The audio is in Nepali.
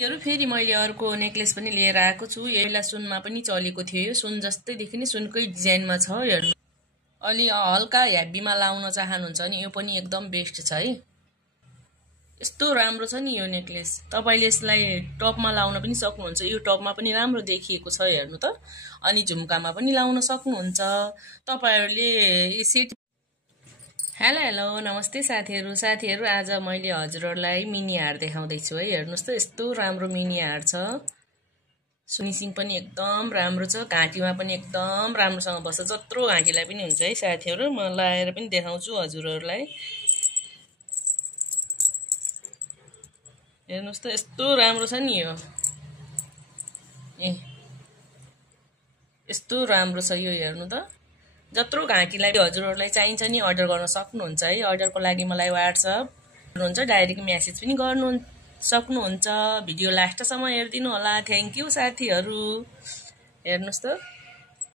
हेरौँ फेरि मैले अर्को नेक्लेस पनि लिएर आएको छु। यो बेला सुनमा पनि चलेको थियो। यो सुन जस्तै देखिने सुनकै डिजाइनमा छ। हेर्नु अलि हल्का हेभीमा लाउन चाहनुहुन्छ भने यो पनि एकदम बेस्ट छ है। यस्तो राम्रो छ नि यो नेक्लेस। तपाईले यसलाई टपमा लाउन पनि सक्नुहुन्छ। यो टपमा पनि राम्रो देखिएको छ हेर्नु त। अनि झुम्कामा पनि लाउन सक्नुहुन्छ। तपाईहरुले सेट हेलो नमस्ते साथीहरु आज मैले हजुरहरुलाई मिनी हार देखाउँदै छु है। हेर्नुस् त यस्तो राम्रो मिनी हार छ। फिनिशिङ पनि एकदम राम्रो छ। घाँटीमा पनि एकदम राम्रोसँग बस्छ। जत्रो घाँटीलाई पनि हुन्छ है साथीहरु। म लाएर पनि देखाउँछु हजुरहरुलाई। हेर्नुस् त यस्तो राम्रो छ नि यो। यस्तो राम्रो छ यो हेर्नु त। जत्रो घाँटीलाई हजुरहरुलाई चाहिन्छ नि अर्डर गर्न सक्नुहुन्छ है। अर्डरको लागि मलाई WhatsApp गर्नुहुन्छ, डाइरेक्ट मेसेज पनि गर्नु सक्नुहुन्छ। भिडियो लास्टसम्म हेर्दिनु होला। थ्यांक यू साथीहरु। हेर्नुस् त